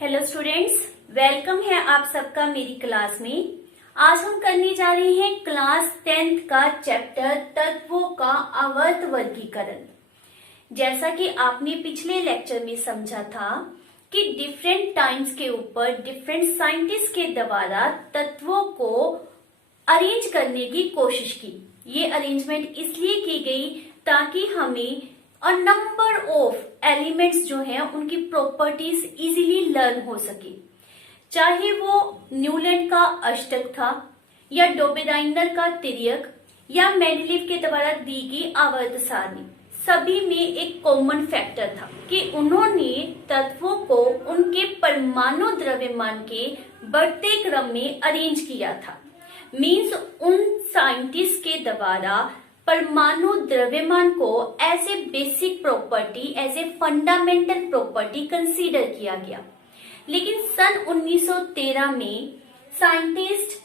Hello students, welcome है आप सबका मेरी क्लास में। आज हम करने जा रहे हैं क्लास 10th का चैप्टर तत्वों का आवर्त वर्गीकरण। जैसा कि आपने पिछले लेक्चर में समझा था कि डिफरेंट टाइम्स के ऊपर डिफरेंट साइंटिस्ट के द्वारा तत्वों को अरेंज करने की कोशिश की। ये अरेंजमेंट इसलिए की गई ताकि हमें और नंबर ऑफ एलिमेंट्स जो हैं उनकी प्रॉपर्टीज इजीली लर्न हो सके। चाहे वो न्यूलैंड का अष्टक था या डोबेराइनर का तिर्यक या मेंडलीव के द्वारा दी गई आवर्त सारणी, सभी में एक कॉमन फैक्टर था कि उन्होंने तत्वों को उनके परमाणु द्रव्यमान के बढ़ते क्रम में अरेंज किया था। मीन्स उन साइंटिस्ट के द्वारा परमाणु द्रव्यमान को as a basic property, as a fundamental property consider किया गया। लेकिन सन 1913 में साइंटिस्ट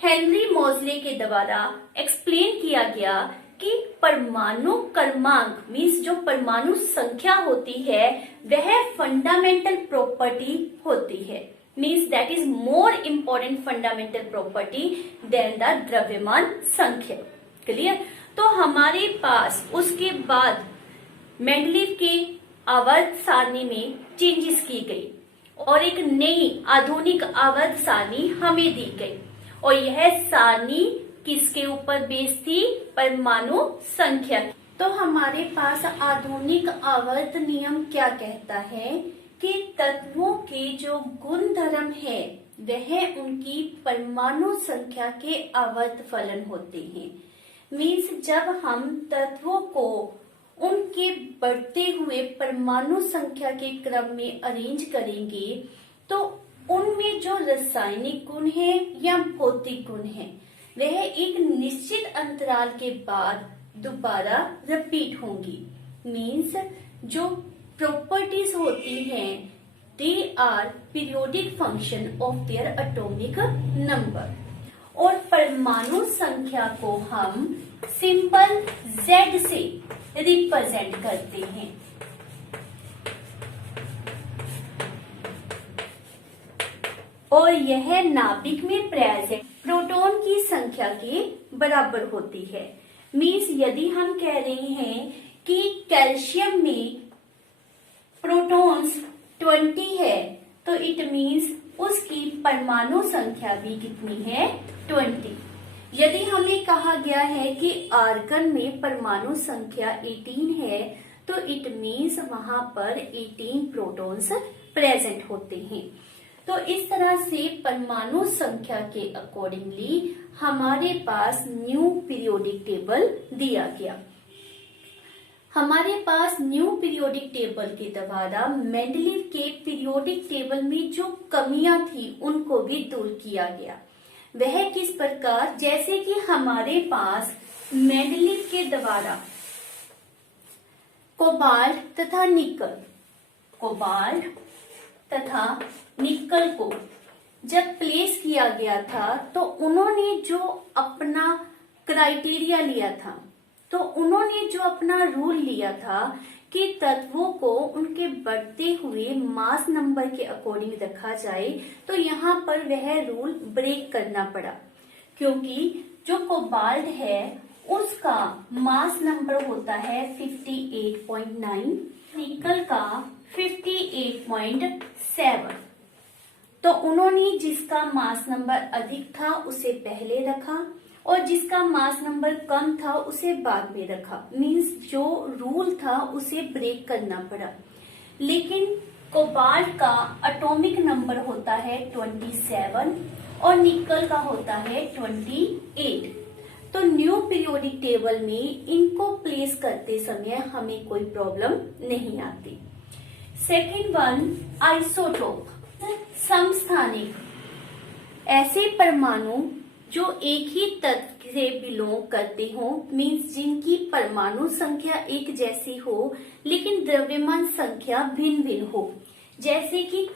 हेनरी मोजले के द्वारा एक्सप्लेन किया गया कि परमाणु क्रमांक मीन्स जो परमाणु संख्या होती है वह फंडामेंटल प्रॉपर्टी होती है। Means that is more important fundamental property than the द्रव्यमान संख्या। क्लियर? तो हमारे पास उसके बाद मेंडलीव के आवर्त सारणी में चेंजेस की गई और एक नई आधुनिक आवर्त सारणी हमें दी गई। और यह सारणी किसके ऊपर बेस्ड थी? परमाणु संख्या। तो हमारे पास आधुनिक आवर्त नियम क्या कहता है कि तत्वों के जो गुण धर्म है वह उनकी परमाणु संख्या के आवर्त फलन होते हैं। मीन्स जब हम तत्वों को उनके बढ़ते हुए परमाणु संख्या के क्रम में अरेंज करेंगे तो उनमें जो रासायनिक गुण है या भौतिक गुण है वह एक निश्चित अंतराल के बाद दोबारा रिपीट होंगी। मीन्स जो प्रॉपर्टीज होती हैं they are periodic function of their atomic number. और परमाणु संख्या को हम सिंबल Z से रिप्रेजेंट करते हैं। और यह नाभिक में प्रेजेंट प्रोटॉन की संख्या के बराबर होती है। मीन्स यदि हम कह रहे हैं कि कैल्शियम में प्रोटॉन्स 20 है तो इट मीन्स उसकी परमाणु संख्या भी कितनी है? 20। यदि हमें कहा गया है कि आर्गन में परमाणु संख्या 18 है तो इट मीन्स वहां पर 18 प्रोटॉन्स प्रेजेंट होते हैं। तो इस तरह से परमाणु संख्या के अकॉर्डिंगली हमारे पास न्यू पीरियोडिक टेबल दिया गया। हमारे पास न्यू पीरियोडिक टेबल के द्वारा मेंडलीव के पीरियोडिक टेबल में जो कमियां थी उनको भी दूर किया गया। वह किस प्रकार? जैसे कि हमारे पास मेंडलीव के द्वारा कोबाल्ट तथा निकल को जब प्लेस किया गया था तो उन्होंने जो अपना क्राइटेरिया लिया था, तो उन्होंने जो अपना रूल लिया था कि तत्वों को उनके बढ़ते हुए मास नंबर के अकॉर्डिंग रखा जाए, तो यहाँ पर वह रूल ब्रेक करना पड़ा। क्योंकि जो कोबाल्ट है उसका मास नंबर होता है 58.9, निकल का 58.7। तो उन्होंने जिसका मास नंबर अधिक था उसे पहले रखा और जिसका मास नंबर कम था उसे बाद में रखा। मीन्स जो रूल था उसे ब्रेक करना पड़ा। लेकिन कोबाल्ट का एटॉमिक नंबर होता है 27 और निकल का होता है 28। तो न्यू पीरियोडिक टेबल में इनको प्लेस करते समय हमें कोई प्रॉब्लम नहीं आती। सेकेंड वन, आइसोटोप, समस्थानिक, ऐसे परमाणु जो एक ही तत्व से बिलोंग करते हो। मीन्स जिनकी परमाणु संख्या एक जैसी हो लेकिन द्रव्यमान संख्या भिन्न भिन्न हो। जैसे कि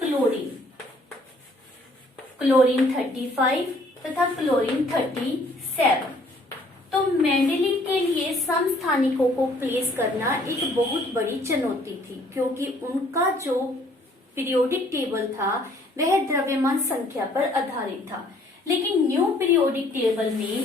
क्लोरीन 35 तथा क्लोरीन 37। तो मेंडलीव के लिए समस्थानिकों को प्लेस करना एक बहुत बड़ी चुनौती थी क्योंकि उनका जो पीरियोडिक टेबल था वह द्रव्यमान संख्या पर आधारित था, लेकिन न्यू पीरियोडिक टेबल में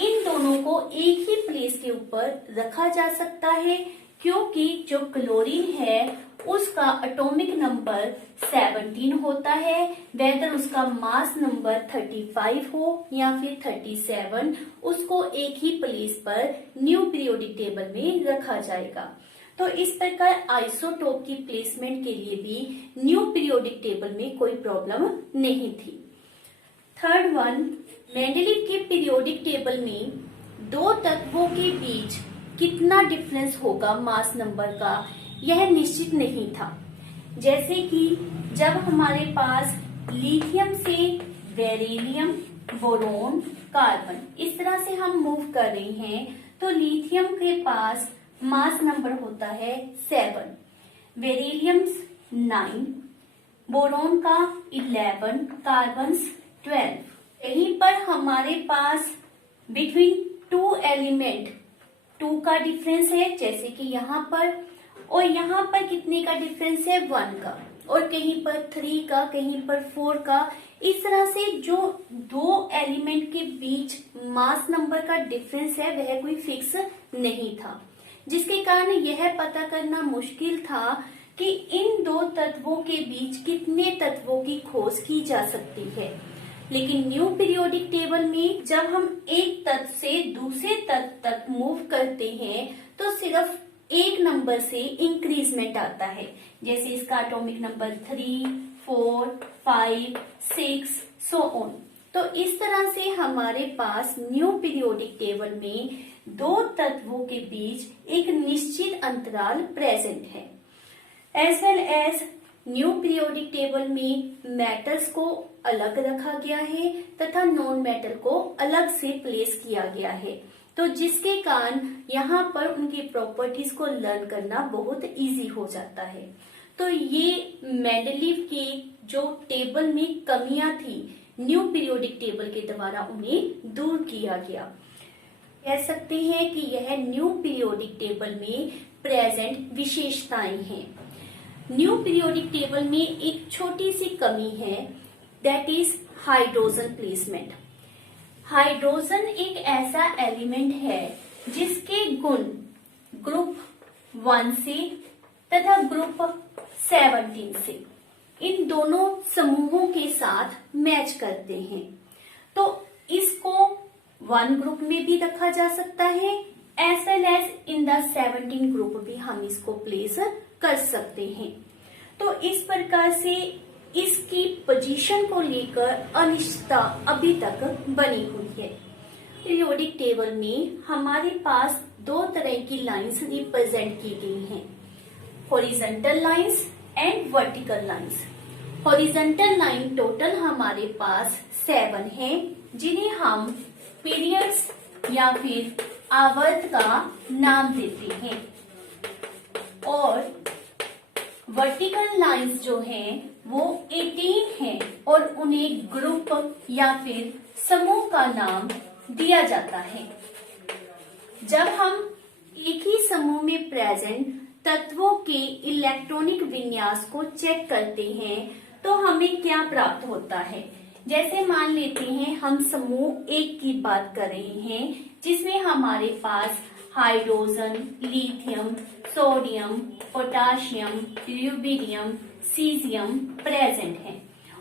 इन दोनों को एक ही प्लेस के ऊपर रखा जा सकता है, क्योंकि जो क्लोरीन है उसका एटॉमिक नंबर 17 होता है, वेदर उसका मास नंबर 35 हो या फिर 37, उसको एक ही प्लेस पर न्यू पीरियोडिक टेबल में रखा जाएगा। तो इस प्रकार आइसोटोप की प्लेसमेंट के लिए भी न्यू पीरियोडिक टेबल में कोई प्रॉब्लम नहीं थी। थर्ड वन, मेंडेलीव के पीरियोडिक टेबल में दो तत्वों के बीच कितना डिफरेंस होगा मास नंबर का, यह निश्चित नहीं था। जैसे कि जब हमारे पास लिथियम से बेरिलियम, बोरोन, कार्बन इस तरह से हम मूव कर रहे हैं, तो लिथियम के पास मास नंबर होता है 7, बेरिलियम 9, बोरोन का 11, कार्बन 12। यहीं पर हमारे पास बिटवीन टू एलिमेंट 2 का डिफरेंस है, जैसे कि यहाँ पर, और यहाँ पर कितने का डिफरेंस है 1 का, और कहीं पर 3 का, कहीं पर 4 का। इस तरह से जो दो एलिमेंट के बीच मास नंबर का डिफरेंस है वह कोई फिक्स नहीं था, जिसके कारण यह पता करना मुश्किल था कि इन दो तत्वों के बीच कितने तत्वों की खोज की जा सकती है। लेकिन न्यू पीरियोडिक टेबल में जब हम एक तत्व से दूसरे तत्व तक मूव करते हैं तो सिर्फ एक नंबर से इंक्रीजमेंट आता है, जैसे इसका एटॉमिक नंबर 3, 4, 5, 6 सो ऑन। तो इस तरह से हमारे पास न्यू पीरियोडिक टेबल में दो तत्वों के बीच एक निश्चित अंतराल प्रेजेंट है। As well as new periodic table में मेटल्स को अलग रखा गया है तथा नॉन मेटल को अलग से प्लेस किया गया है, तो जिसके कारण यहाँ पर उनकी प्रॉपर्टीज को लर्न करना बहुत इजी हो जाता है। तो ये मेंडेलीव की जो टेबल में कमियां थी, न्यू पीरियोडिक टेबल के द्वारा उन्हें दूर किया गया। कह सकते हैं कि यह न्यू पीरियोडिक टेबल में प्रेजेंट विशेषताएं हैं। न्यू पीरियोडिक टेबल में एक छोटी सी कमी है, that is hydrogen placement. Hydrogen एक ऐसा एलिमेंट है जिसके गुण ग्रुप 1 से तथा ग्रुप 17 से इन दोनों समूहों के साथ मैच करते हैं, तो इसको 1 ग्रुप में भी रखा जा सकता है, as well as in the 17 group भी हम इसको प्लेस कर सकते हैं। तो इस प्रकार से इसकी पोजीशन को लेकर अनिश्चितता अभी तक बनी हुई है। पीरियोडिक टेबल में हमारे पास दो तरह की लाइंस रिप्रेजेंट की गई हैं, horizontal lines and vertical lines. Horizontal line total हमारे पास 7 हैं, जिन्हें हम पीरियड्स या फिर आवर्त का नाम देते हैं, और वर्टिकल लाइंस जो हैं वो 18 हैं और उन्हें ग्रुप या फिर समूह का नाम दिया जाता है। जब हम एक ही समूह में प्रेजेंट तत्वों के इलेक्ट्रॉनिक विन्यास को चेक करते हैं तो हमें क्या प्राप्त होता है। जैसे मान लेते हैं हम समूह 1 की बात कर रहे हैं, जिसमें हमारे पास hydrogen, lithium, sodium, potassium, rubidium, caesium present हैं,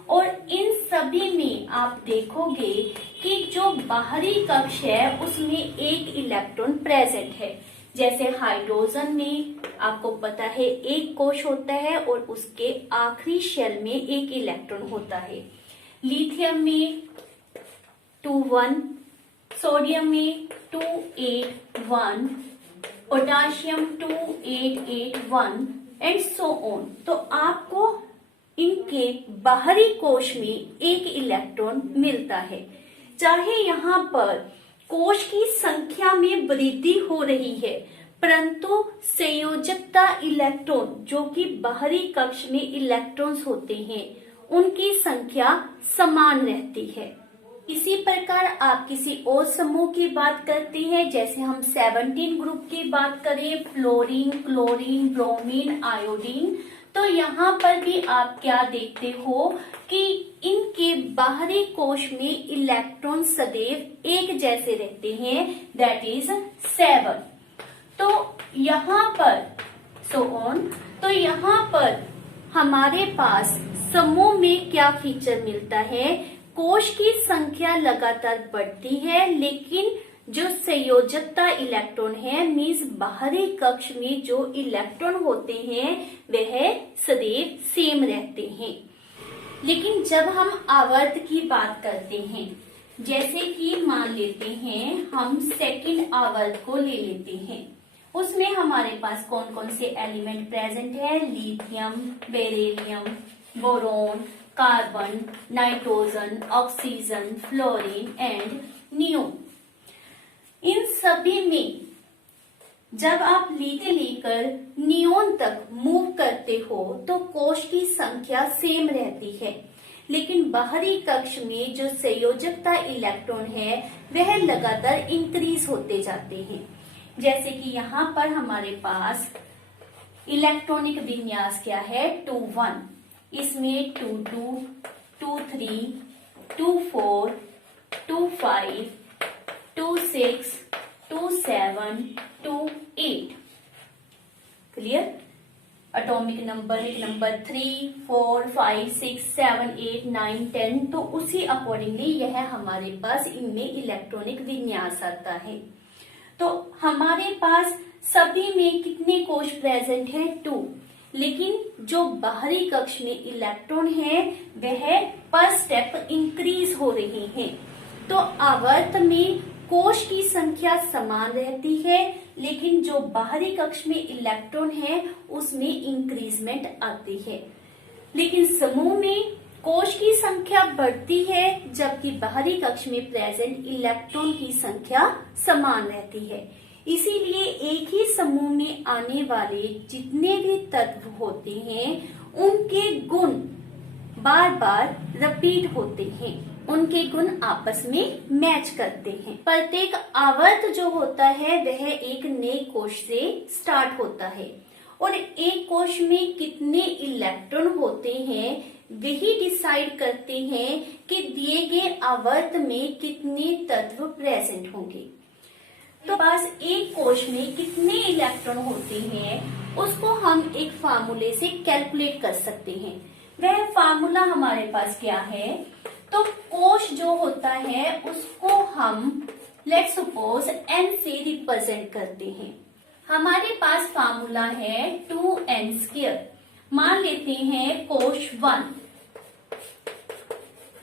और इन सभी में आप देखोगे कि जो बाहरी कक्ष है उसमें एक इलेक्ट्रॉन प्रेजेंट है। जैसे हाइड्रोजन में आपको पता है एक कोश होता है और उसके आखिरी शेल में एक इलेक्ट्रॉन होता है। लिथियम में 2, 1, सोडियम में 2, 8, 1, पोटाशियम 2, 8, 8, 1 एंड सो ऑन। तो आपको इनके बाहरी कोश में एक इलेक्ट्रॉन मिलता है। चाहे यहाँ पर कोश की संख्या में वृद्धि हो रही है, परंतु संयोजकता इलेक्ट्रॉन जो कि बाहरी कक्ष में इलेक्ट्रॉन्स होते हैं उनकी संख्या समान रहती है। इसी प्रकार आप किसी और समूह की बात करते हैं, जैसे हम 17 ग्रुप की बात करें, फ्लोरीन, क्लोरीन, ब्रोमीन, आयोडीन, तो यहाँ पर भी आप क्या देखते हो कि इनके बाहरी कोश में इलेक्ट्रॉन सदैव एक जैसे रहते हैं, दैट इज 7। तो यहाँ पर तो यहाँ पर हमारे पास समूह में क्या फीचर मिलता है, कोश की संख्या लगातार बढ़ती है, लेकिन जो संयोजकता इलेक्ट्रॉन है, मीन्स बाहरी कक्ष में जो इलेक्ट्रॉन होते हैं वह सदैव सेम रहते हैं। लेकिन जब हम आवर्त की बात करते हैं, जैसे कि मान लेते हैं हम सेकंड आवर्त को ले लेते हैं, उसमें हमारे पास कौन कौन से एलिमेंट प्रेजेंट है, lithium, beryllium, boron, carbon, nitrogen, oxygen, fluorine and neon. इन सभी में जब आप लीथे लेकर नियोन तक मूव करते हो तो कोश की संख्या सेम रहती है, लेकिन बाहरी कक्ष में जो संयोजकता इलेक्ट्रॉन है वह लगातार इंक्रीज होते जाते हैं। जैसे कि यहाँ पर हमारे पास इलेक्ट्रॉनिक विन्यास क्या है, 2-1, इसमें 2-2, 2-3, 2-4, 2-5, 2-6, 2-7, 2-8। क्लियर? एटॉमिक नंबर 3, 4, 5, 6, 7, 8, 9, 10, तो उसी अकॉर्डिंगली यह हमारे पास इनमें इलेक्ट्रॉनिक विन्यास आता है। तो हमारे पास सभी में कितने कोश प्रेजेंट है, 2, लेकिन जो बाहरी कक्ष में इलेक्ट्रॉन है वह पर स्टेप इंक्रीज हो रहे हैं। तो आवर्त में कोश की संख्या समान रहती है, लेकिन जो बाहरी कक्ष में इलेक्ट्रॉन है उसमें इंक्रीजमेंट आती है। लेकिन समूह में कोश की संख्या बढ़ती है, जबकि बाहरी कक्ष में प्रेजेंट इलेक्ट्रॉन की संख्या समान रहती है। इसीलिए एक ही समूह में आने वाले जितने भी तत्व होते हैं उनके गुण बार बार रिपीट होते हैं, उनके गुण आपस में मैच करते हैं। प्रत्येक आवर्त जो होता है वह एक नए कोश से स्टार्ट होता है, और एक कोश में कितने इलेक्ट्रॉन होते हैं वही डिसाइड करते हैं कि दिए गए आवर्त में कितने तत्व प्रेजेंट होंगे। तो पास एक कोश में कितने इलेक्ट्रॉन होते हैं उसको हम एक फार्मूले से कैलकुलेट कर सकते हैं। वह फार्मूला हमारे पास क्या है, तो कोश जो होता है उसको हम लेट्स सपोज n से रिप्रेजेंट करते हैं। हमारे पास फार्मूला है 2n²। मान लेते हैं कोश 1,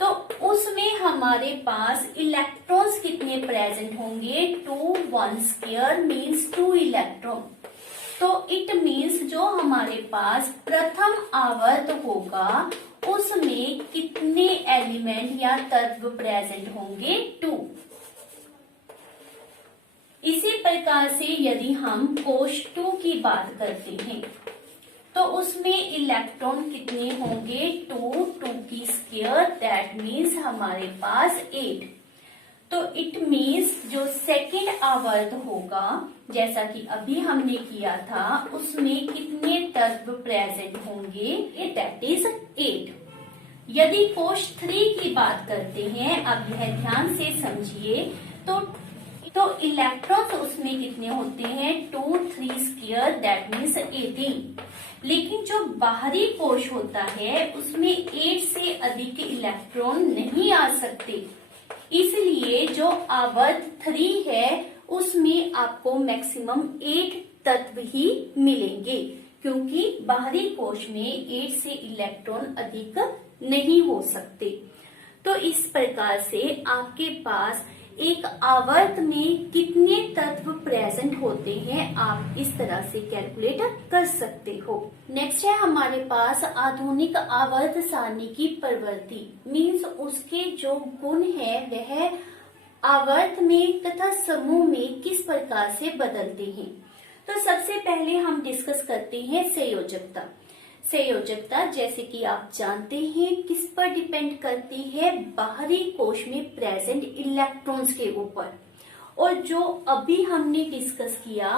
तो उसमें हमारे पास इलेक्ट्रॉन्स कितने प्रेजेंट होंगे, 2 1² मीन्स 2 इलेक्ट्रॉन। तो इट मीन्स जो हमारे पास प्रथम आवर्त होगा उसमें कितने एलिमेंट या तत्व प्रेजेंट होंगे, 2। इसी प्रकार से यदि हम कोश 2 की बात करते हैं तो उसमें इलेक्ट्रॉन कितने होंगे, 2 दैट मीन्स हमारे पास 8। तो इट मीन्स जो सेकेंड आवर्त होगा जैसा कि अभी हमने किया था उसमें कितने तत्व प्रेजेंट होंगे, दैट इज 8। यदि कोश 3 की बात करते हैं, अब यह ध्यान से समझिए, तो इलेक्ट्रॉन्स उसमें कितने होते हैं, 2 3² दैट मीन्स 18। लेकिन जो बाहरी कोश होता है उसमें 8 से अधिक इलेक्ट्रॉन नहीं आ सकते, इसलिए जो आवर्त 3 है उसमें आपको मैक्सिमम 8 तत्व ही मिलेंगे, क्योंकि बाहरी कोश में 8 से इलेक्ट्रॉन अधिक नहीं हो सकते। तो इस प्रकार से आपके पास एक आवर्त में कितने तत्व प्रेजेंट होते हैं आप इस तरह से कैलकुलेट कर सकते हो। नेक्स्ट है हमारे पास आधुनिक आवर्त सारणी की प्रवृत्ति, मीन्स उसके जो गुण है वह आवर्त में तथा समूह में किस प्रकार से बदलते हैं। तो सबसे पहले हम डिस्कस करते हैं संयोजकता। संयोजकता जैसे कि आप जानते हैं किस पर डिपेंड करती है, बाहरी कोश में प्रेजेंट इलेक्ट्रॉन्स के ऊपर। और जो अभी हमने डिस्कस किया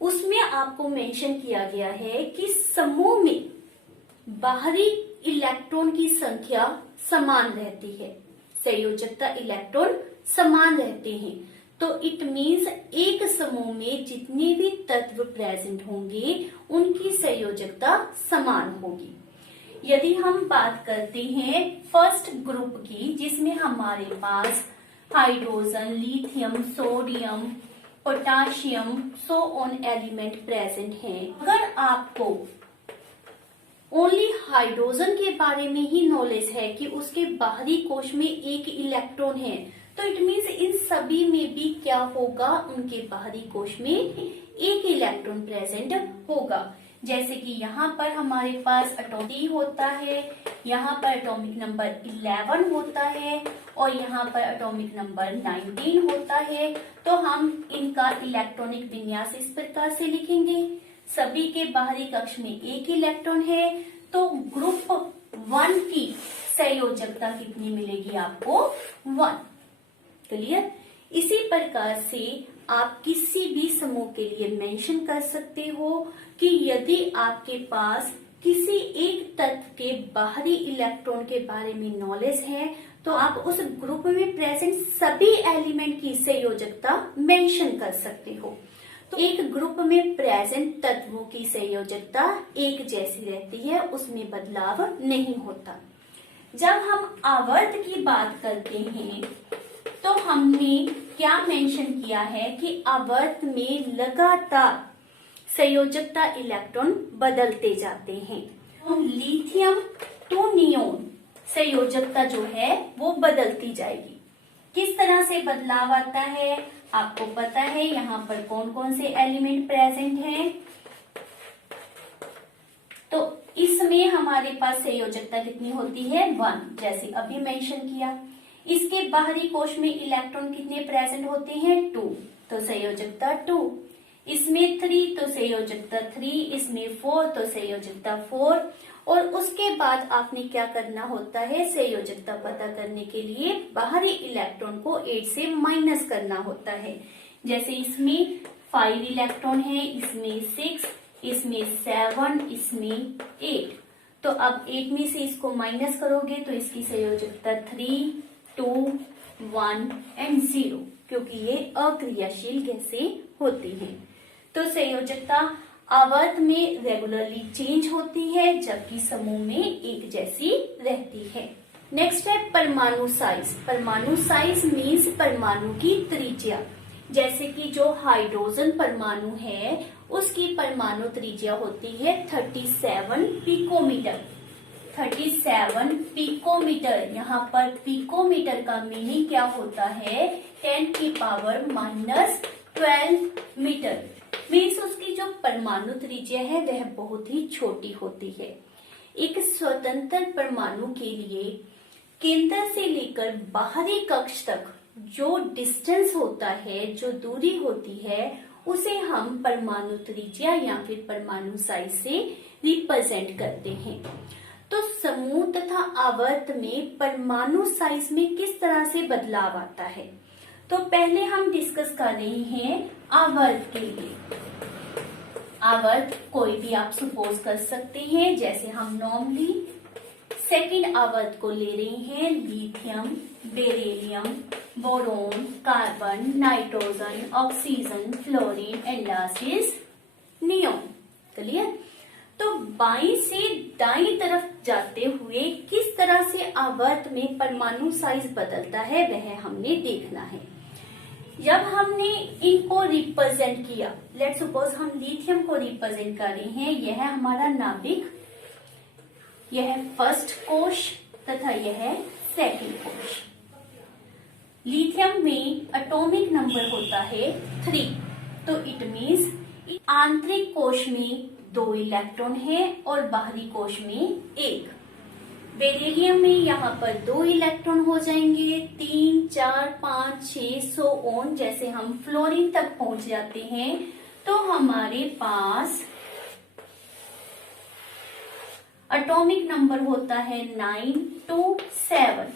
उसमें आपको मेंशन किया गया है कि समूह में बाहरी इलेक्ट्रॉन की संख्या समान रहती है, संयोजकता इलेक्ट्रॉन समान रहते हैं, तो इट मीन्स एक समूह में जितने भी तत्व प्रेजेंट होंगे उनकी संयोजकता समान होगी। यदि हम बात करते हैं फर्स्ट ग्रुप की, जिसमें हमारे पास hydrogen, lithium, sodium, potassium, so on element present हैं। अगर आपको ओनली हाइड्रोजन के बारे में ही नॉलेज है कि उसके बाहरी कोश में एक इलेक्ट्रॉन है, तो इट मीन्स इन सभी में भी क्या होगा, उनके बाहरी कोश में एक इलेक्ट्रॉन प्रेजेंट होगा। जैसे कि यहाँ पर हमारे पास एटॉमिक होता है, यहाँ पर एटॉमिक नंबर 11 होता है और यहाँ पर एटॉमिक नंबर 19 होता है। तो हम इनका इलेक्ट्रॉनिक विन्यास इस प्रकार से लिखेंगे, सभी के बाहरी कक्ष में एक इलेक्ट्रॉन है, तो ग्रुप 1 की संयोजकता कितनी मिलेगी आपको, 1। क्लियर। इसी प्रकार से आप किसी भी समूह के लिए मेंशन कर सकते हो कि यदि आपके पास किसी एक तत्व के बाहरी इलेक्ट्रॉन के बारे में नॉलेज है, तो आप उस ग्रुप में प्रेजेंट सभी एलिमेंट की संयोजकता मेंशन कर सकते हो। तो एक ग्रुप में प्रेजेंट तत्वों की संयोजकता एक जैसी रहती है, उसमें बदलाव नहीं होता। जब हम आवर्त की बात करते हैं तो हमने क्या मेंशन किया है कि आवर्त में लगातार संयोजकता इलेक्ट्रॉन बदलते जाते हैं। लिथियम टू नियोन संयोजकता जो है वो बदलती जाएगी। किस तरह से बदलाव आता है आपको पता है, यहाँ पर कौन कौन से एलिमेंट प्रेजेंट हैं। तो इसमें हमारे पास संयोजकता कितनी होती है, 1, जैसे अभी मेंशन किया। इसके बाहरी कोश में इलेक्ट्रॉन कितने प्रेजेंट होते हैं, 2, तो संयोजकता 2। इसमें 3 तो संयोजकता 3, इसमें 4 तो संयोजकता 4। और उसके बाद आपने क्या करना होता है, संयोजकता पता करने के लिए बाहरी इलेक्ट्रॉन को 8 से माइनस करना होता है। जैसे इसमें 5 इलेक्ट्रॉन है, इसमें 6, इसमें 7, इसमें 8। तो अब 8 में से इसको माइनस करोगे तो इसकी संयोजकता 3, 2, 1 एंड 0, क्योंकि ये अक्रियाशील गैसें होती हैं। तो संयोजकता आवर्त में रेगुलरली चेंज होती है, जबकि समूह में एक जैसी रहती है। नेक्स्ट है परमाणु साइज। परमाणु साइज मीन्स परमाणु की त्रिज्या। जैसे कि जो हाइड्रोजन परमाणु है उसकी परमाणु त्रिज्या होती है 37 पिकोमीटर। 37 पिकोमीटर। यहाँ पर पिकोमीटर का मीनिंग क्या होता है, 10⁻⁻12 मीटर। मीन्स उसकी जो परमाणु त्रिज्या है वह बहुत ही छोटी होती है। एक स्वतंत्र परमाणु के लिए केंद्र से लेकर बाहरी कक्ष तक जो डिस्टेंस होता है, जो दूरी होती है, उसे हम परमाणु त्रिज्या या फिर परमाणु साइज से रिप्रेजेंट करते हैं। तो समूह तथा आवर्त में परमाणु साइज में किस तरह से बदलाव आता है, तो पहले हम डिस्कस कर रहे हैं आवर्त के लिए। आवर्त कोई भी आप सपोज कर सकते हैं, जैसे हम नॉर्मली सेकंड आवर्त को ले रहे हैं, lithium, beryllium, boron, carbon, nitrogen, oxygen, fluorine and last is neon. Clear. तो बाईं से दाईं तरफ जाते हुए किस तरह से आवर्त में परमाणु साइज बदलता है वह हमने देखना है। जब हमने इनको रिप्रेजेंट किया, लेट्स सपोज हम लिथियम को रिप्रेजेंट कर रहे हैं, यह हमारा नाभिक, यह फर्स्ट कोश तथा यह सेकंड कोश। लिथियम में एटॉमिक नंबर होता है 3, तो इट मीन्स आंतरिक कोश में 2 इलेक्ट्रॉन है और बाहरी कोश में 1। बेरिलियम में यहाँ पर 2 इलेक्ट्रॉन हो जाएंगे, 3, 4, 5, 6 सो ऑन। जैसे हम फ्लोरीन तक पहुंच जाते हैं तो हमारे पास एटॉमिक नंबर होता है 9 to 7।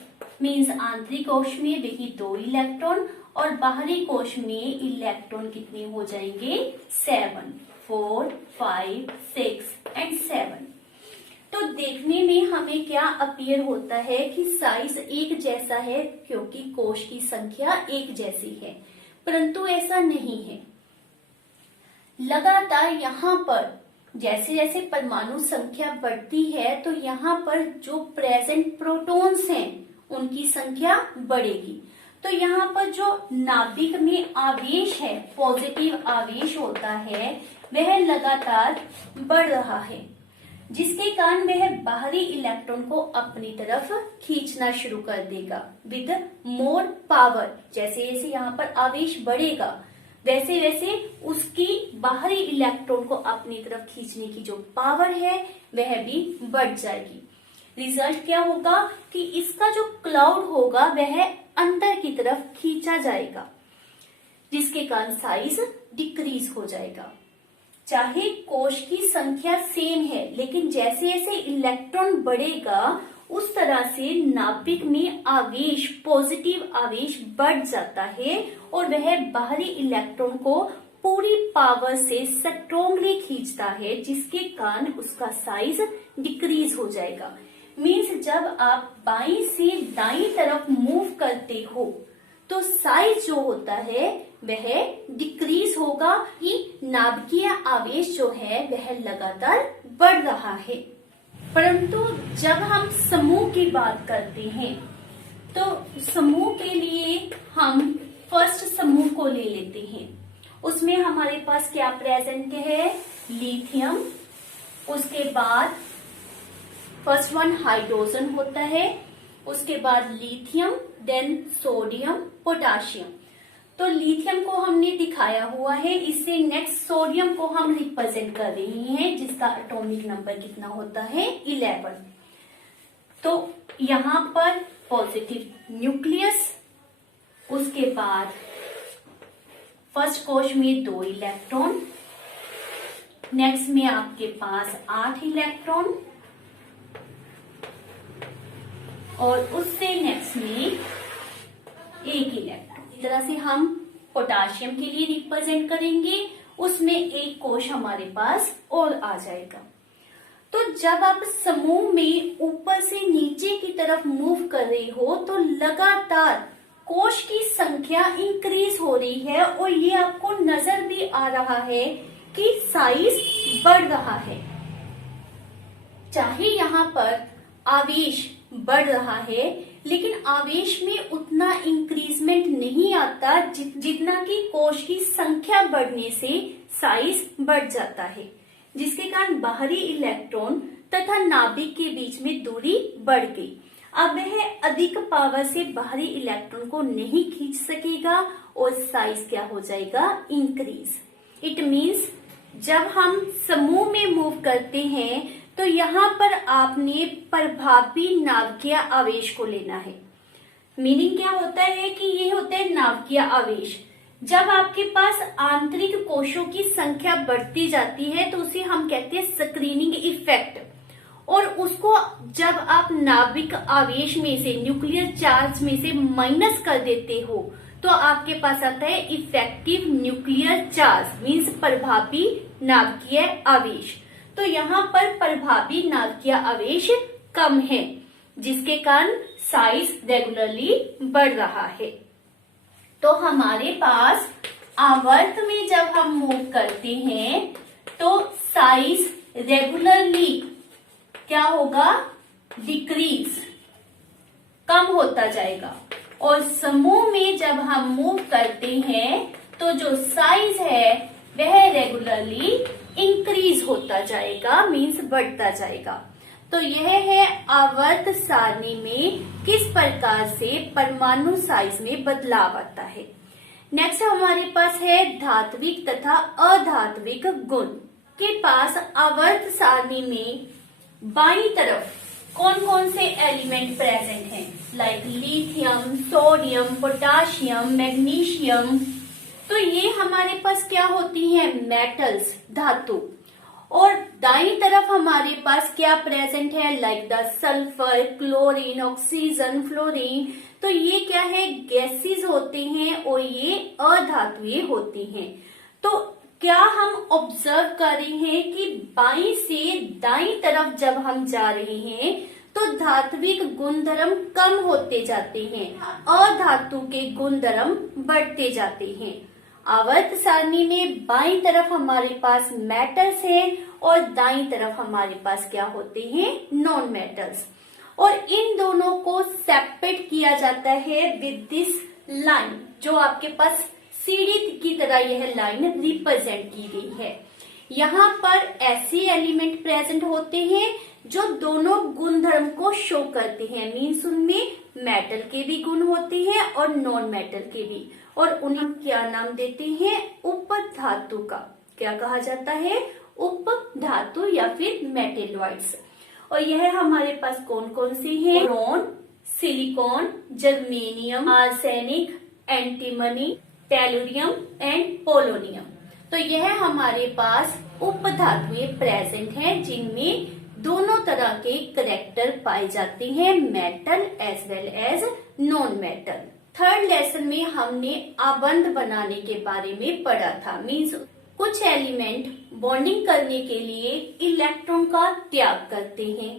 मीन्स आंतरिक कोश में वही 2 इलेक्ट्रॉन और बाहरी कोश में इलेक्ट्रॉन कितने हो जाएंगे, 7, 4, 5, 6 एंड 7। तो तो देखने में हमें क्या अपीयर होता है कि साइज एक जैसा है क्योंकि कोश की संख्या एक जैसी है, परंतु ऐसा नहीं है। लगातार यहाँ पर जैसे जैसे परमाणु संख्या बढ़ती है तो यहाँ पर जो प्रेजेंट प्रोटॉन्स हैं उनकी संख्या बढ़ेगी। तो यहाँ पर जो नाभिक में आवेश है, पॉजिटिव आवेश होता है, वह लगातार बढ़ रहा है, जिसके कारण वह बाहरी इलेक्ट्रॉन को अपनी तरफ खींचना शुरू कर देगा विद मोर पावर। जैसे जैसे यहाँ पर आवेश बढ़ेगा वैसे वैसे उसकी बाहरी इलेक्ट्रॉन को अपनी तरफ खींचने की जो पावर है वह भी बढ़ जाएगी। रिजल्ट क्या होगा कि इसका जो क्लाउड होगा वह अंदर की तरफ खींचा जाएगा, जिसके कारण साइज डिक्रीज हो जाएगा। चाहे कोश की संख्या सेम है, लेकिन जैसे जैसे इलेक्ट्रॉन बढ़ेगा उस तरह से नाभिक में आवेश, पॉजिटिव आवेश बढ़ जाता है और वह बाहरी इलेक्ट्रॉन को पूरी पावर से स्ट्रॉन्गली खींचता है, जिसके कारण उसका साइज डिक्रीज हो जाएगा। मीन्स जब आप बाईं से दाईं तरफ मूव करते हो तो साइज जो होता है वह डिक्रीज होगा कि नाभिकीय आवेश जो है वह लगातार बढ़ रहा है। परंतु जब हम समूह की बात करते हैं तो समूह के लिए हम फर्स्ट समूह को ले लेते हैं। उसमें हमारे पास क्या प्रेजेंट है? लिथियम, उसके बाद फर्स्ट वन हाइड्रोजन होता है, उसके बाद लिथियम, देन सोडियम, पोटाशियम। तो लिथियम को हमने दिखाया हुआ है, इससे नेक्स्ट सोडियम को हम रिप्रेजेंट कर रही हैं, जिसका एटॉमिक नंबर कितना होता है? 11। तो यहां पर पॉजिटिव न्यूक्लियस, उसके बाद फर्स्ट कोश में 2 इलेक्ट्रॉन, नेक्स्ट में आपके पास 8 इलेक्ट्रॉन और उससे नेक्स्ट में 1 इलेक्ट्रॉन। इस तरह से हम पोटाशियम के लिए रिप्रेजेंट करेंगे, उसमें एक कोश हमारे पास और आ जाएगा। तो जब आप समूह में ऊपर से नीचे की तरफ मूव कर रहे हो तो लगातार कोश की संख्या इंक्रीज हो रही है और ये आपको नजर भी आ रहा है कि साइज बढ़ रहा है। चाहे यहाँ पर आवेश बढ़ रहा है, लेकिन आवेश में उतना इंक्रीजमेंट नहीं आता जितना कि कोश की संख्या बढ़ने से साइज बढ़ जाता है, जिसके कारण बाहरी इलेक्ट्रॉन तथा नाभिक के बीच में दूरी बढ़ गई। अब वह अधिक पावर से बाहरी इलेक्ट्रॉन को नहीं खींच सकेगा और साइज क्या हो जाएगा? इंक्रीज। इट मीन्स जब हम समूह में मूव करते हैं तो यहाँ पर आपने प्रभावी नाभिकीय आवेश को लेना है। मीनिंग क्या होता है कि ये होता है नाभिकीय आवेश। जब आपके पास आंतरिक कोशों की संख्या बढ़ती जाती है तो उसे हम कहते हैं स्क्रीनिंग इफेक्ट, और उसको जब आप नाभिक आवेश में से, न्यूक्लियर चार्ज में से माइनस कर देते हो तो आपके पास आता है इफेक्टिव न्यूक्लियर चार्ज, मीन्स प्रभावी नाभिकीय आवेश। तो यहाँ पर प्रभावी नाभिकीय आवेश कम है, जिसके कारण साइज रेगुलरली बढ़ रहा है। तो हमारे पास आवर्त में जब हम मूव करते हैं तो साइज रेगुलरली क्या होगा? डिक्रीज, कम होता जाएगा। और समूह में जब हम मूव करते हैं तो जो साइज है वह रेगुलरली इंक्रीज होता जाएगा, मीन्स बढ़ता जाएगा। तो यह है आवर्त सारणी में किस प्रकार से परमाणु साइज में बदलाव आता है। नेक्स्ट हमारे पास है धात्विक तथा अधात्विक गुण। के पास आवर्त सारणी में बाईं तरफ कौन कौन से एलिमेंट प्रेजेंट हैं? Like lithium, sodium, potassium, magnesium. तो ये हमारे पास क्या होती हैं? मेटल्स, धातु। और दाईं तरफ हमारे पास क्या प्रेजेंट है? Like the sulphur, chlorine, oxygen, fluorine. तो ये क्या है? गैसेस होते हैं और ये अधातुएं होती हैं। तो क्या हम ऑब्जर्व कर रहे हैं कि बाईं से दाईं तरफ जब हम जा रहे हैं तो धात्विक गुणधर्म कम होते जाते हैं, अधातु के गुणधर्म बढ़ते जाते हैं। आवर्त सारणी में बाईं तरफ हमारे पास मेटल्स हैं और दाईं तरफ हमारे पास क्या होते हैं, नॉन मेटल्स। और इन दोनों को सेपरेट किया जाता है विद दिस लाइन, जो आपके पास सीढ़ी की तरह यह लाइन रिप्रेजेंट की गई है। यहाँ पर ऐसे एलिमेंट प्रेजेंट होते हैं जो दोनों गुणधर्म को शो करते हैं, मीन्स उनमें मेटल के भी गुण होते हैं और नॉन मेटल के भी, और उन्हें हम क्या नाम देते हैं, उपधातु का। क्या कहा जाता है, उपधातु या फिर मेटेलॉइड्स। और यह हमारे पास कौन कौन से हैं, boron, silicon, germanium, arsenic, antimony, tellurium and polonium. तो यह हमारे पास उपधातुएं प्रेजेंट हैं जिनमें दोनों तरह के करैक्टर पाए जाते हैं, metal as well as non metal. Third lesson में हमने आबंध बनाने के बारे में पढ़ा था, मीन्स कुछ एलिमेंट बॉन्डिंग करने के लिए इलेक्ट्रॉन का त्याग करते हैं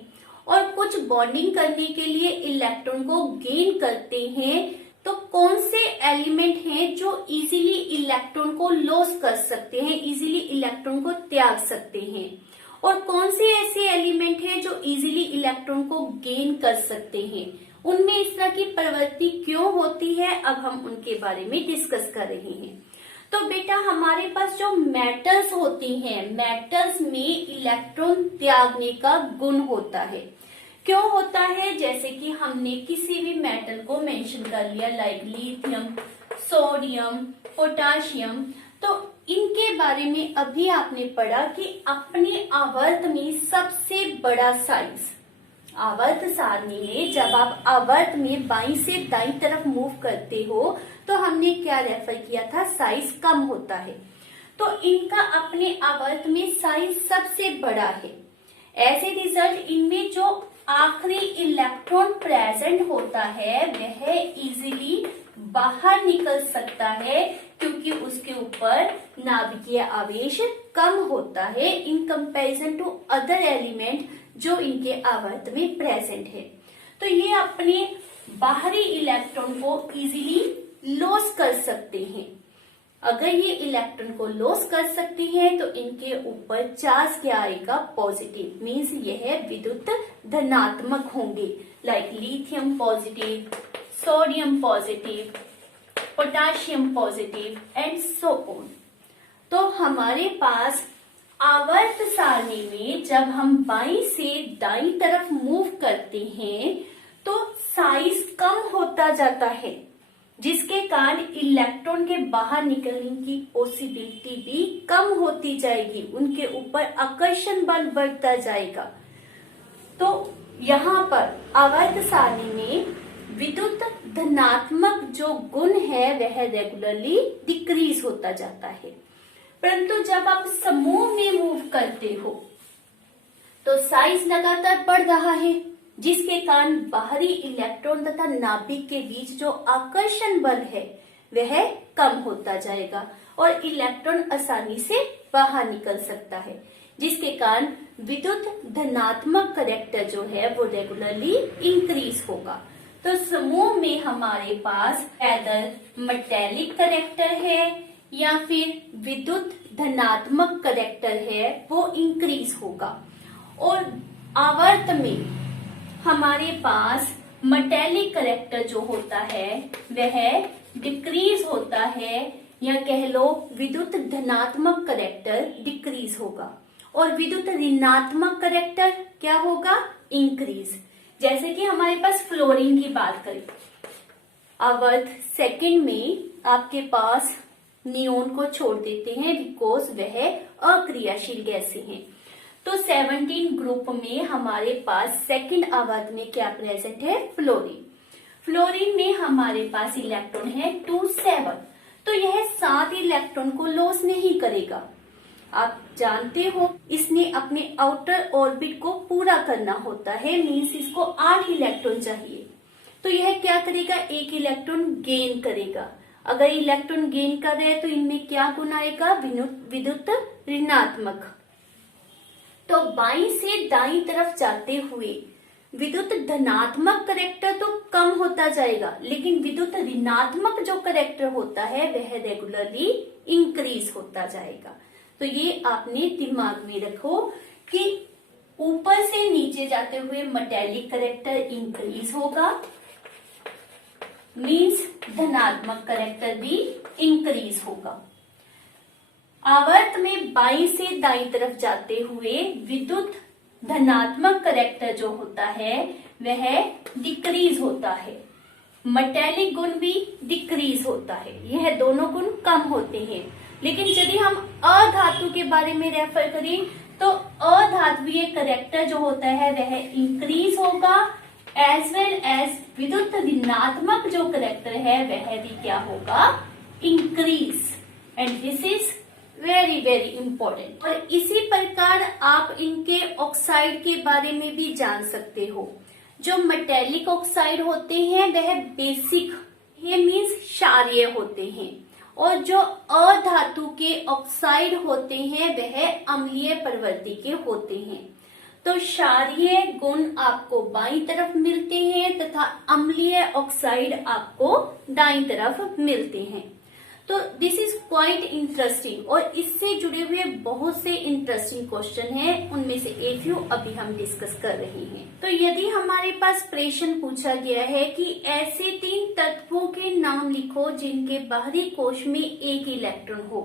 और कुछ बॉन्डिंग करने के लिए इलेक्ट्रॉन को गेन करते हैं। तो कौन से एलिमेंट हैं जो इजीली इलेक्ट्रॉन को लॉस कर सकते हैं, इजीली इलेक्ट्रॉन को त्याग सकते हैं, और कौन से ऐसे एलिमेंट हैं जो इजीली इलेक्ट्रॉन को गेन कर सकते हैं, उनमें इस तरह की प्रवृत्ति क्यों होती है, अब हम उनके बारे में डिस्कस कर रहे हैं। तो बेटा हमारे पास जो मेटल्स होती हैं, मेटल्स में इलेक्ट्रॉन त्यागने का गुण होता है। क्यों होता है, जैसे कि हमने किसी भी मेटल को मेंशन कर लिया, लाइक लिथियम, सोडियम, पोटाशियम, तो इनके बारे में अभी आपने पढ़ा कि अपने आवर्त में सबसे बड़ा साइज, आवर्त सारणी में जब आप आवर्त में बाईं से दाईं तरफ मूव करते हो तो हमने क्या रेफर किया था, साइज कम होता है। तो इनका अपने आवर्त में साइज सबसे बड़ा है। एज ए रिजल्ट इनमें जो आखिरी इलेक्ट्रॉन प्रेजेंट होता है वह इजीली बाहर निकल सकता है, क्योंकि उसके ऊपर नाभिकीय आवेश कम होता है in comparison to other element जो इनके आवर्त में प्रेजेंट है। तो ये अपने बाहरी इलेक्ट्रॉन को इजीली लॉस कर सकते हैं। अगर ये इलेक्ट्रॉन को लॉस कर सकते हैं तो इनके ऊपर चार्ज क्या आएगा, पॉजिटिव, मीन्स यह विद्युत धनात्मक होंगे, like lithium positive, sodium positive, potassium positive and so on. तो हमारे पास आवर्त सारणी में जब हम बाईं से दाईं तरफ मूव करते हैं तो साइज कम होता जाता है, जिसके कारण इलेक्ट्रॉन के बाहर निकलने की पॉसिबिलिटी भी कम होती जाएगी, उनके ऊपर आकर्षण बल बढ़ता जाएगा। तो यहाँ पर आवर्त सारणी में विद्युत धनात्मक जो गुण है वह रेगुलरली डिक्रीज होता जाता है, परंतु जब आप समूह में मूव करते हो तो साइज लगातार बढ़ रहा है, जिसके कारण बाहरी इलेक्ट्रॉन तथा नाभिक के बीच जो आकर्षण बल है वह कम होता जाएगा और इलेक्ट्रॉन आसानी से बाहर निकल सकता है, जिसके कारण विद्युत धनात्मक करैक्टर जो है वो रेगुलरली इंक्रीज होगा। तो समूह में हमारे पास ऐदर मेटेलिक करैक्टर है या फिर विद्युत धनात्मक करैक्टर है वो इंक्रीज होगा, और आवर्त में हमारे पास मेटेलिक करैक्टर जो होता है वह डिक्रीज होता है, या कह लो विद्युत धनात्मक करैक्टर डिक्रीज होगा, और विद्युत ऋणात्मक करैक्टर क्या होगा, इंक्रीज। जैसे कि हमारे पास फ्लोरीन की बात करें, आवर्त सेकंड में आपके पास नियोन को छोड़ देते हैं बिकॉज वह अक्रियाशील गैसें हैं। तो 17 ग्रुप में हमारे पास सेकंड आवर्त में क्या प्रेजेंट है, फ्लोरीन। फ्लोरीन में हमारे पास इलेक्ट्रॉन है 2 7, तो यह 7 इलेक्ट्रॉन को लॉस नहीं करेगा। आप जानते हो इसने अपने आउटर ऑर्बिट को पूरा करना होता है, मीन्स इसको 8 इलेक्ट्रॉन चाहिए, तो यह क्या करेगा, 1 इलेक्ट्रॉन गेन करेगा। अगर इलेक्ट्रॉन गेन कर रहे हैं तो इनमें क्या गुण आएगा, विद्युत ऋणात्मक। तो बाईं से दाईं तरफ जाते हुए विद्युत धनात्मक करैक्टर तो कम होता जाएगा, लेकिन विद्युत ऋणात्मक जो करैक्टर होता है वह रेगुलरली इंक्रीज होता जाएगा। तो ये आपने दिमाग में रखो कि ऊपर से नीचे जाते हुए मेटेलिक करैक्टर इंक्रीज होगा, मीन्स धनात्मक करैक्टर भी इंक्रीज होगा। आवर्त में बाईं से दाईं तरफ जाते हुए विद्युत धनात्मक करैक्टर जो होता है वह डिक्रीज होता है, मेटेलिक गुण भी डिक्रीज होता है, यह दोनों गुण कम होते हैं। लेकिन यदि हम अधातु के बारे में रेफर करें तो अधात्वीय करैक्टर जो होता है वह इंक्रीज होगा, एज वेल एज विद्युत ऋणात्मक जो करैक्टर है वह भी क्या होगा, increase. And this is very very important. और इसी प्रकार आप इनके ऑक्साइड के बारे में भी जान सकते हो। जो मेटेलिक ऑक्साइड होते हैं वह बेसिक, ये मीन्स क्षारीय होते हैं, और जो अधातु के ऑक्साइड होते हैं वह अम्लीय प्रवृत्ति के होते हैं। तो क्षारीय गुण आपको बाईं तरफ मिलते हैं तथा अम्लीय ऑक्साइड आपको दाईं तरफ मिलते हैं। तो दिस इज क्वाइट इंटरेस्टिंग, और इससे जुड़े हुए बहुत से इंटरेस्टिंग क्वेश्चन हैं, उनमें से एक फ्यू अभी हम डिस्कस कर रहे हैं। तो यदि हमारे पास प्रश्न पूछा गया है कि ऐसे 3 तत्वों के नाम लिखो जिनके बाहरी कोश में एक इलेक्ट्रॉन हो,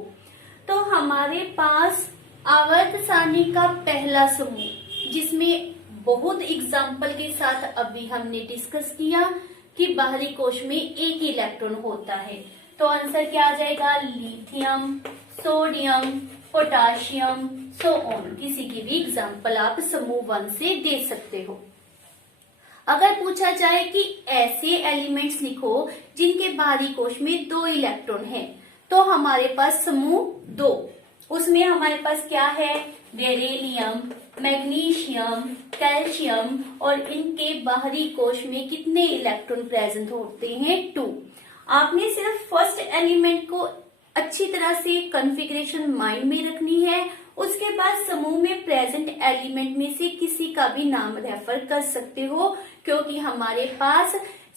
तो हमारे पास आवर्त सारणी का पहला समूह, जिसमें बहुत एग्जाम्पल के साथ अभी हमने डिस्कस किया कि बाहरी कोश में एक इलेक्ट्रॉन होता है, तो आंसर क्या आ जाएगा, lithium, sodium, potassium, so on. किसी की भी एग्जाम्पल आप समूह 1 से दे सकते हो। अगर पूछा जाए कि ऐसे एलिमेंट्स लिखो जिनके बाहरी कोश में 2 इलेक्ट्रॉन हैं, तो हमारे पास समूह 2, उसमें हमारे पास क्या है, बेरिलियम, मैग्नीशियम, कैल्शियम, और इनके बाहरी कोश में कितने इलेक्ट्रॉन प्रेजेंट होते हैं, 2। आपने सिर्फ फर्स्ट एलिमेंट को अच्छी तरह से कॉन्फ़िगरेशन माइंड में रखनी है, उसके बाद समूह में प्रेजेंट एलिमेंट में से किसी का भी नाम रेफर कर सकते हो, क्योंकि हमारे पास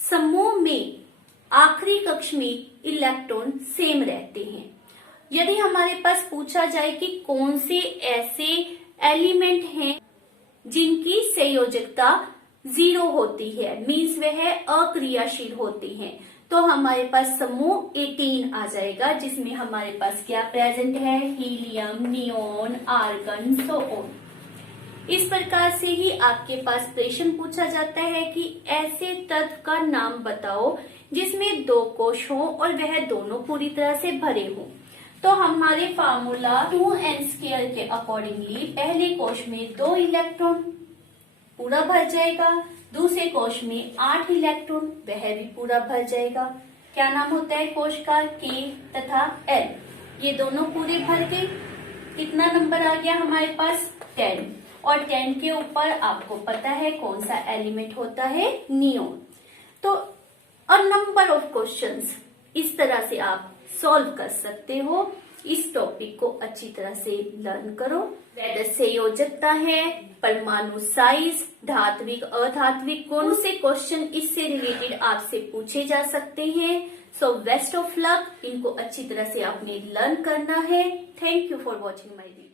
समूह में आखिरी कक्ष में इलेक्ट्रॉन सेम रहते हैं। यदि हमारे पास पूछा जाए कि कौन से ऐसे एलिमेंट हैं जिनकी संयोजकता 0 होती है, मीन्स वह अक्रियाशील होती हैं, तो हमारे पास समूह 18 आ जाएगा, जिसमें हमारे पास क्या प्रेजेंट है, helium, neon, argon, so on. इस प्रकार से ही आपके पास प्रश्न पूछा जाता है कि ऐसे तत्व का नाम बताओ जिसमें 2 कोश हो और वह दोनों पूरी तरह से भरे हों। तो हमारे फार्मूला 2n² के अकॉर्डिंगली पहले कोश में 2 इलेक्ट्रॉन पूरा भर जाएगा, दूसरे कोश में 8 इलेक्ट्रॉन वह भी पूरा भर जाएगा। क्या नाम होता है कोश का, K तथा L। ये दोनों पूरे भर गए, कितना नंबर आ गया हमारे पास, 10, और 10 के ऊपर आपको पता है कौन सा एलिमेंट होता है, नियोन। तो अ नंबर ऑफ क्वेश्चंस इस तरह से आप सॉल्व कर सकते हो। इस टॉपिक को अच्छी तरह से लर्न करो। वैध संयोजकता है, परमाणु साइज, धात्विक अधात्विक गुण से क्वेश्चन इससे रिलेटेड आपसे पूछे जा सकते हैं। सो बेस्ट ऑफ लक, इनको अच्छी तरह से आपने लर्न करना है। Thank you for watching my video.